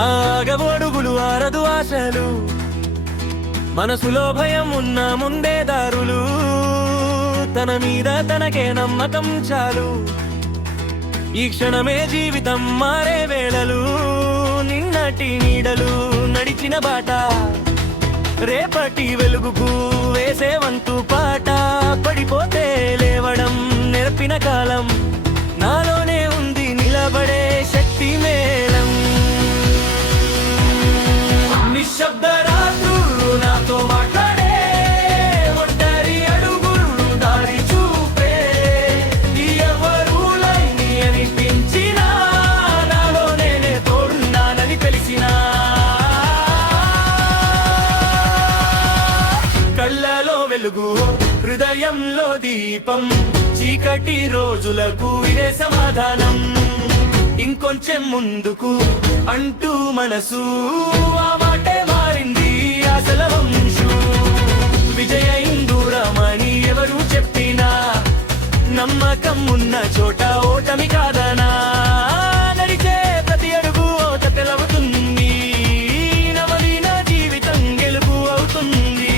ఆగవు అడుగులు ఆరదు ఆశలు, మనసులో భయం ఉన్న ముందే దారులు, తన మీద తనకే నమ్మకం చాలు, ఈ క్షణమే జీవితం మారే వేళలు, నిన్నటి నీడలు నడిచిన బాట, రేపటి వెలుగుకు వేసే వంతు పాట, పడిపోతే లేవడం నేర్పిన కాలం, నాలోనే ఉంది నిలబడే శక్తి మేళం. నిశ్శబ్ద రాత్రులు నాతో మాట్లాడే, ఒంటరి అడుగులు దారి చూపే, ఎవరు లేని అనిపించినా నాలో నేనే తోడున్నానని తెలిసినా, కళ్ళలో వెలుగు హృదయంలో దీపం, చీకటి రోజులకు ఇదే సమాధానం, ఇంకొంచెం ముందుకు అంటూ మనసు ఆ మాటే మారింది ఆశల వంశు. విజయం దూరమని ఎవరు చెప్పినా, నమ్మకం ఉన్న చోట ఓటమి కాదనా, నడిచే ప్రతి అడుగు ఓట తెలవుతుంది, నవలిన జీవితం గెలుపు అవుతుంది.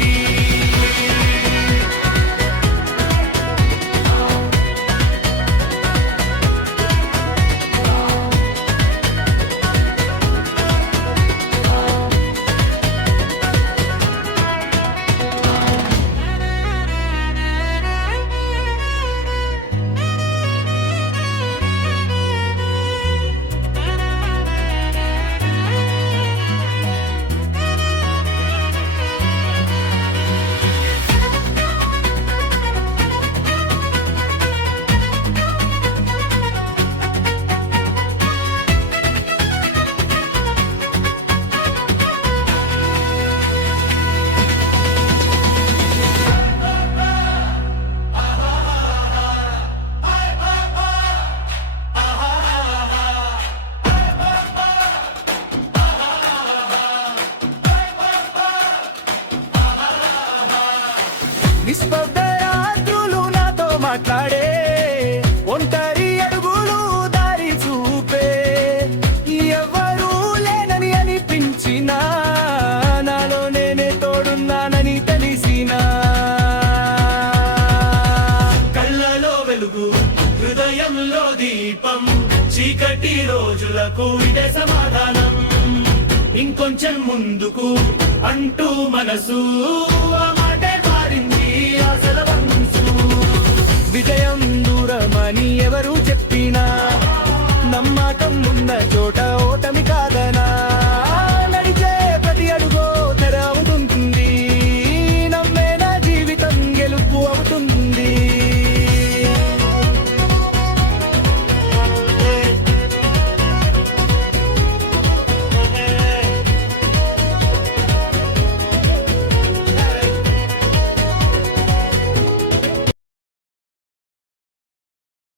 నిస్పర్ధ రాత్రులు నాతో మాట్లాడే, ఒంటరి అడుగులు దారి చూపే, ఎవరు లేనని అనిపించినా నాలో నేనే తోడున్నానని తెలిసినా, కళ్ళలో వెలుగు హృదయంలో దీపం, చీకటి రోజులకు ఇదే సమాధానం, ఇంకొంచెం ముందుకు అంటూ మనసు ఆ మాటే మారింది ఆశల వంశు. విజయం దూరమని ఎవరు చెప్పినా, నమ్మకం ఉన్న చోట ఓటమి